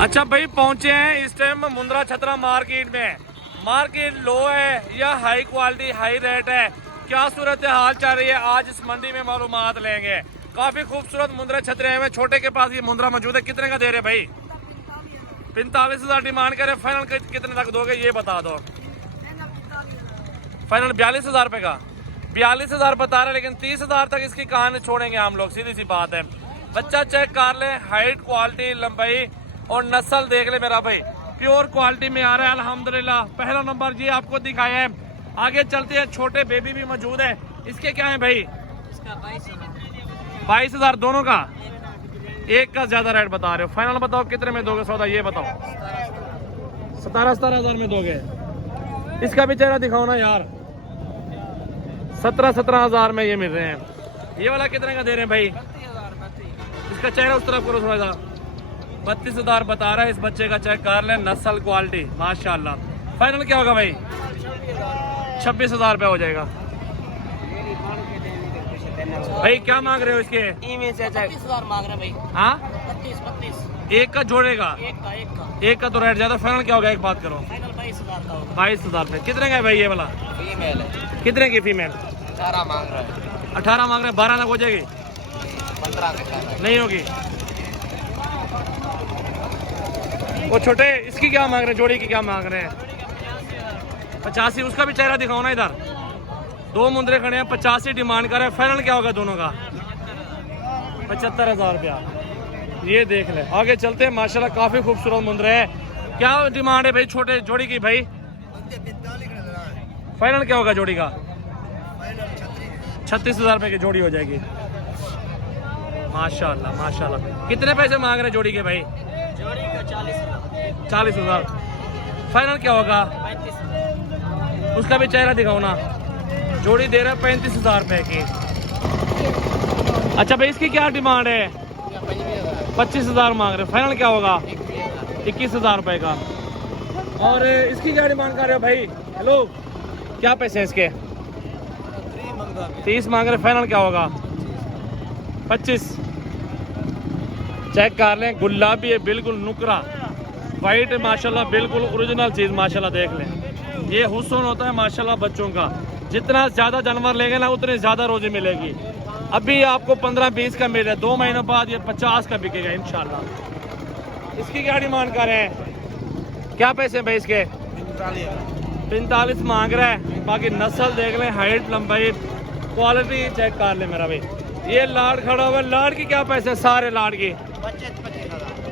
अच्छा भाई, पहुंचे हैं इस टाइम मुंद्रा छतरा मार्केट में। मार्केट लो है या हाई क्वालिटी हाई रेट है, क्या सूरत हाल चल रही है, आज इस मंडी में मालूमात लेंगे। काफी खूबसूरत मुंद्रा छतरे हैं। छोटे के पास ये मुंद्रा मौजूद है। कितने का दे रहे भाई? 45,000 डिमांड करे। फाइनल कितने तक दोगे ये बता दो। फाइनल 42,000 रुपए का। 42,000 बता रहे, लेकिन 30,000 तक इसकी कहानी छोड़ेंगे हम लोग, सीधी सी बात है। बच्चा चेक कर ले, हाइट क्वालिटी लंबाई और नस्ल देख ले मेरा भाई, प्योर क्वालिटी में आ रहा है अल्हम्दुलिल्लाह। पहला नंबर ये आपको दिखाया है। आगे चलते हैं, छोटे बेबी भी मौजूद है। इसके क्या है भाई? 22,000 दोनों का। एक का ज्यादा रेट बता रहे हो। फाइनल बताओ कितने में दोगे सौदा, ये बताओ। 17,000 में दोगे। इसका भी चेहरा दिखाओ ना यार। 17,000 में ये मिल रहे हैं। ये वाला कितने का दे रहे हैं भाई? इसका चेहरा उस तरफ करो थोड़ा सा। 32,000 बता रहा है। इस बच्चे का चेक कर ले, नस्ल क्वालिटी माशाल्लाह। फाइनल क्या होगा भाई? 26,000 रुपया हो जाएगा। भाई क्या मांग रहे हो इसके? 25,000 मांग रहे भाई। हाँ, 25। एक का जोड़ेगा। एक का तो रेट ज्यादा। फाइनल क्या होगा एक बात करो। 22,000 का होगा। 22,000 रुपये। कितने का है भाई ये वाला? फीमेल है। कितने की फीमेल? 18 मांग रहा है। 18 मांग रहे हैं। 12 तक हो जाएगी? 15 का नहीं होगी। वो छोटे इसकी क्या मांग रहे हैं? जोड़ी की क्या मांग रहे हैं? 85। उसका भी चेहरा दिखाओ ना इधर। दो मुंदरे खड़े हैं, 85 डिमांड कर रहे हैं। फाइनल क्या होगा दोनों का? 75,000 रुपया। ये देख ले। आगे चलते हैं, माशाल्लाह काफी खूबसूरत मुंदरे है। क्या डिमांड है भाई छोटे जोड़ी की भाई? 45। फाइनल क्या होगा जोड़ी का? 36,000 रुपए की जोड़ी हो जाएगी। माशाल्लाह माशाल्लाह। कितने पैसे मांग रहे जोड़ी के भाई? जोड़ी का 40,000। 40,000। फाइनल क्या होगा? 35। उसका भी चेहरा दिखाओ ना। जोड़ी दे रहा है 35,000 रुपए की। अच्छा भाई, इसकी क्या डिमांड है? 25,000 मांग रहे। फाइनल क्या होगा? 21,000 रुपए का। और इसकी क्या डिमांड कर रहे हो भाई? हेलो, क्या पैसे हैं इसके? 30 मांग रहे। फाइनल क्या होगा? 25। चेक कर लें, गुलाबी है बिल्कुल नुकरा, वाइट है माशाल्लाह, बिल्कुल ओरिजिनल चीज माशाल्लाह। देख लें, ये हुस्न होता है माशाल्लाह बच्चों का। जितना ज्यादा जानवर लेंगे ना उतनी ज्यादा रोजी मिलेगी। अभी आपको 15-20 का मिल रहा है, 2 महीनों बाद ये 50 का बिकेगा इंशाल्लाह। इसकी क्या डिमांड कर रहे हैं? क्या पैसे भाई इसके? 45 मांग रहा है। बाकी नस्ल देख लें, हाइट लंबाई क्वालिटी चेक कर ले मेरा भाई। ये लाड खड़ा हुआ है। लाड की क्या पैसे? सारे लाड की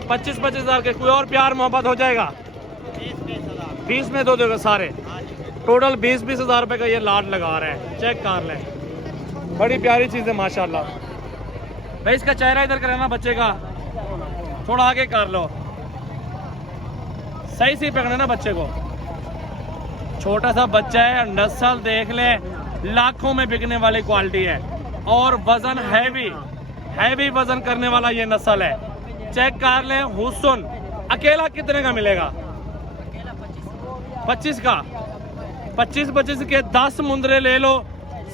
25,000 के। कोई और प्यार मोहब्बत हो जाएगा? 20 में दो देगा सारे। टोटल 20,000 रुपए का ये लाड लगा रहा है। चेक कर लें, बड़ी प्यारी चीज है माशाल्लाह। भाई इसका चेहरा इधर कराना बच्चे का, थोड़ा आगे कर लो। सही से पकड़े ना बच्चे को। छोटा सा बच्चा है, नस्ल देख ले, लाखों में बिकने वाली क्वालिटी है। और वजन हैवी वजन करने वाला ये नस्ल है। चेक कर ले हुस्न। अकेला कितने का मिलेगा? 25 का। 25 के 10 मुंदरे ले लो।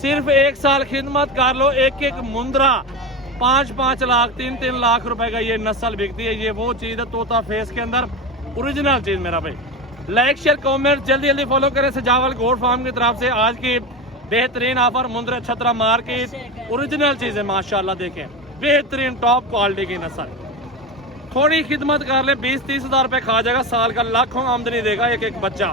सिर्फ 1 साल खिदमत कर लो, एक मुंदरा 5-5 लाख 3-3 लाख रुपए का ये नस्ल बिकती है। ये वो चीज है तोता फेस के अंदर, ओरिजिनल चीज मेरा भाई। लाइक शेयर कमेंट जल्दी फॉलो करें सजावल गोट फार्म की तरफ से। आज की बेहतरीन ऑफर मुंद्रा छतरा मार्केट, ओरिजिनल चीज है माशाल्लाह। देखें, बेहतरीन टॉप क्वालिटी की नस्ल। थोड़ी खिदमत कर ले, 20-30 हजार रुपए खा जाएगा। साल का लाखों आमदनी देगा एक बच्चा।